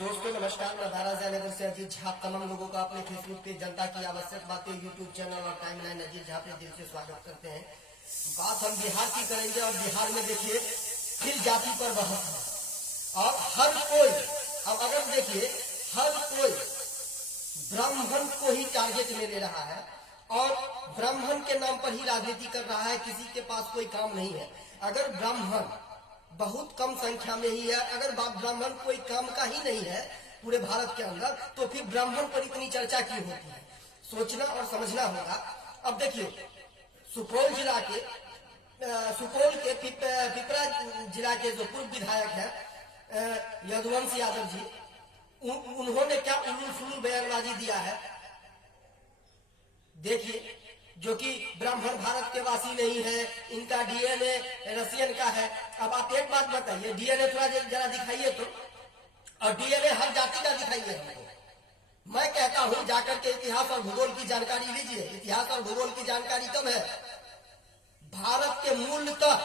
दोस्तों नमस्कार, मैं धारा जयनगर से अजीत झा तमाम लोगों का अपने फेसबुक पे जनता की आवश्यक बातें यूट्यूब चैनल और टाइमलाइन अजीत झा पे दिल से स्वागत करते हैं। बात हम बिहार की करेंगे और बिहार में देखिए फिर जाति पर बहस है और हर कोई, अब अगर देखिए हर कोई ब्राह्मण को ही टारगेट में ले रहा है और ब्राह्मण के नाम पर ही राजनीति कर रहा है। किसी के पास कोई काम नहीं है। अगर ब्राह्मण बहुत कम संख्या में ही है, अगर ब्राह्मण कोई काम का ही नहीं है पूरे भारत के अंदर, तो फिर ब्राह्मण पर इतनी चर्चा क्यों होती है? सोचना और समझना होगा। अब देखिए सुपौल के पिपरा जिला के जो पूर्व विधायक है यदुवंश यादव जी, उन्होंने क्या उलूल फुलूल बयानबाजी दिया है। देखिए, जो कि ब्राह्मण भारत के वासी नहीं है, इनका डीएनए रशियन का है। अब आप एक बात बताइए, डीएनए थोड़ा जरा दिखाइए तो, और डीएनए हर जाति का दिखाइए हमको। मैं कहता हूं जाकर के इतिहास और भूगोल की जानकारी लीजिए। इतिहास और भूगोल की जानकारी कब है? भारत के मूलतः,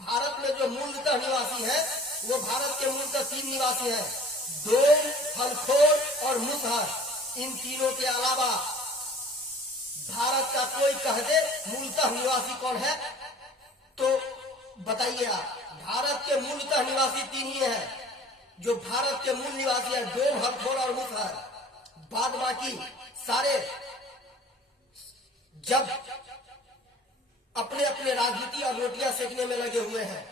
भारत में जो मूलतः निवासी है वो भारत के मूलतः 3 निवासी हैं, डोम, हलखोर और मुसहर। इन तीनों के अलावा भारत का कोई कह दे मूलतः निवासी कौन है तो बताइए आप। भारत के मूलतः निवासी 3 ही हैं जो भारत के मूल निवासी है, डोम, हलखोर और मुसहर। बाद बाकी सारे जब अपने अपने राजनीति और रोटियां सेकने में लगे हुए हैं।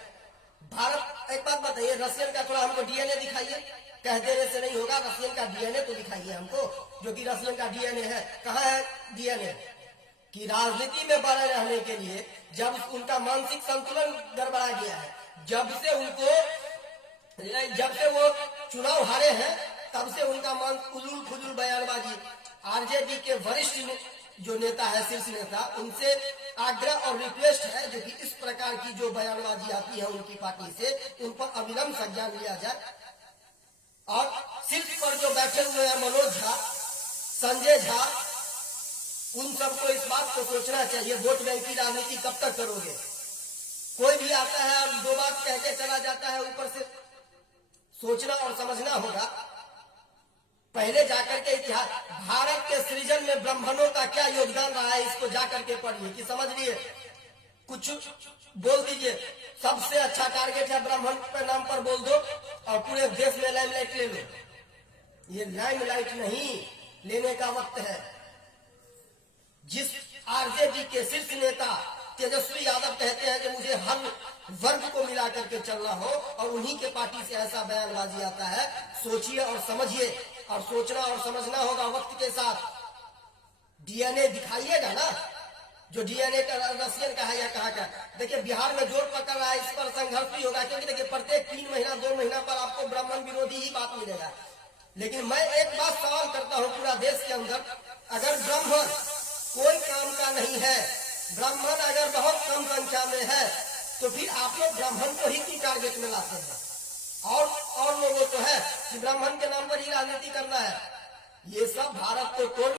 भारत, एक बात बताइए, रशियन का थोड़ा हमको डीएनए दिखाइए। कह देने से नहीं होगा, रशियन का डीएनए तो दिखाइए हमको, जो कि रशियन का डीएनए है। कहाँ है डीएनए? कि राजनीति में बने रहने के लिए जब उनका मानसिक संतुलन गड़बड़ा गया है, जब से वो चुनाव हारे हैं, तब से उनका मन उलूल फुलूल बयानबाजी। आरजेडी के वरिष्ठ जो नेता है, शीर्ष नेता, उनसे आग्रह और रिक्वेस्ट है जो कि इस प्रकार की जो बयानबाजी आती है उनकी पार्टी से, उन पर अविलंब संज्ञान लिया जाए। और शीर्ष पर जो बैठे हुए हैं मनोज झा, संजय झा, उन सबको इस बात को सोचना चाहिए, वोट बैंक की राजनीति कब तक करोगे? कोई भी आता है और 2 बात कह के चला जाता है, ऊपर से सोचना और समझना होगा। पहले जाकर के इतिहास, भारत के सृजन में ब्राह्मणों का क्या योगदान रहा है, इसको जाकर के पढ़िए कि समझ लिए, कुछ बोल दीजिए। सबसे अच्छा टारगेट है ब्राह्मण के नाम पर बोल दो और पूरे देश में लाइमलाइट ले लो। ये लाइमलाइट नहीं लेने का वक्त है। जिस आरजेडी के शीर्ष नेता तेजस्वी यादव कहते हैं कि मुझे हर वर्ग को मिला करके चलना हो, और उन्हीं के पार्टी से ऐसा बयानबाजी आता है। सोचिए और समझिए, और सोचना और समझना होगा वक्त के साथ। डीएनए दिखाइएगा ना, जो डीएनए का रशियन का है या कहाँ का। देखिए बिहार में जोर पकड़ रहा है, इस पर संघर्ष भी होगा, क्योंकि देखिए प्रत्येक 3 महीना 2 महीना पर आपको ब्राह्मण विरोधी ही बात मिलेगा। लेकिन मैं एक बात सवाल करता हूँ, पूरा देश के अंदर अगर ब्राह्मण कोई काम का नहीं है, ब्राह्मण अगर बहुत कम संख्या में है, तो फिर आप लोग ब्राह्मण को ही क्यों टारगेट में लाते हैं? और लोगों तो है कि ब्राह्मण के नाम पर ही राजनीति करना है। ये सब भारत को तोड़